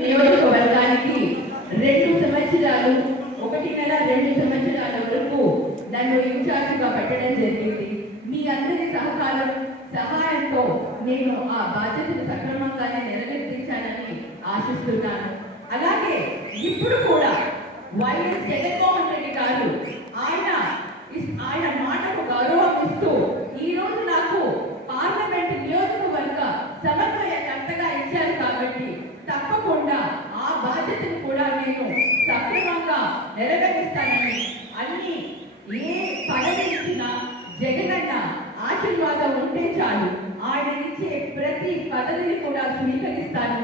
నియోజకవర్గానికి 2 సంవత్సరాలు 1 నెల 2 సంవత్సరాల వరకు నన్ను ఇన్ఛార్జిగా పెట్టడం జరిగింది. మీ అందరి సహాయంతో నేను ఆ బాధ్యతను సక్రమంగానే నెరవేర్చానని ఆశిస్తున్నాను. అలాగే ఇప్పుడు కూడా వైఎస్ జగన్మోహన్ రెడ్డి గారు ఆయన మాటకు గౌరవం ఇస్తూ ఈ రోజు నాకు పార్లమెంట్ నియోజకవర్గ సమన్వయకర్తగా ఇచ్చారు కాబట్టి తప్పకుండా ఆ బాధ్యతను కూడా నేను సక్రమంగా నెరవేరుస్తానని, అన్ని ఏ పదవి ఇచ్చినా జగనన్న ఆశీర్వాదం ఉంటే చాలు, ఆయన ఇచ్చే ప్రతి పదవిని కూడా స్వీకరిస్తాను,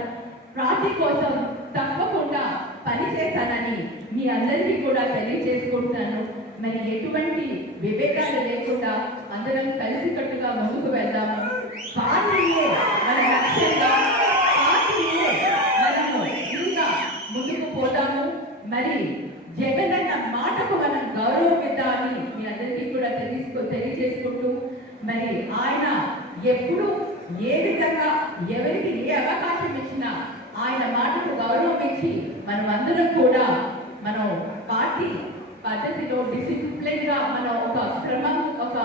పార్టీ కోసం తప్పకుండా పనిచేస్తానని మీ అందరికీ కూడా తెలియజేసుకుంటున్నాను. మరి ఎటువంటి విభేదాలు లేకుండా అందరం కలిసికట్టుగా ముందుకు వెళ్దాము. పార్టీయే మన లక్ష్యంగా, పార్టీయే మనము ఇంకా ముందుకు పోతాము. మరి జగనన్న మాటకు మనం గౌరవం ఇద్దామని మీ అందరికీ కూడా తెలియజేసుకుంటూ, మరి ఆయన ఎప్పుడు ఏ విధంగా ఎవరికి ఏ అవకాశం ఇచ్చినా ఆయన మాటకు గౌరవం ఇచ్చి మనం అందరం కూడా మనం పార్టీ పద్ధతిలో డిసిప్లిన్ గా మనం ఒక క్రమం, ఒక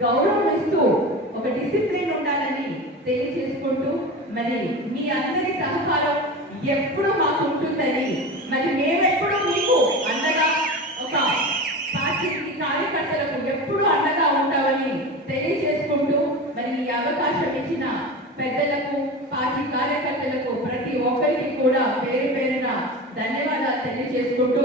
గౌరవం ఇస్తూ ఒక డిసిప్లిన్ ఉండాలని తెలియజేసుకుంటూ, మరి మీ అందరి సహకారం ఎప్పుడు మాకు ఉంటుందని, మరి మేమెప్పుడు మీకు అండగా, ఒక పార్టీ కార్యకర్తలకు ఎప్పుడు అండగా ఉంటామని తెలియజేసుకుంటూ, మరి ఈ అవకాశం ఇచ్చిన పెద్దలకు, పార్టీ కార్యకర్తలకు ప్రతి ఒక్కరికి కూడా పేరు పేరున ధన్యవాదాలు తెలియజేసుకుంటూ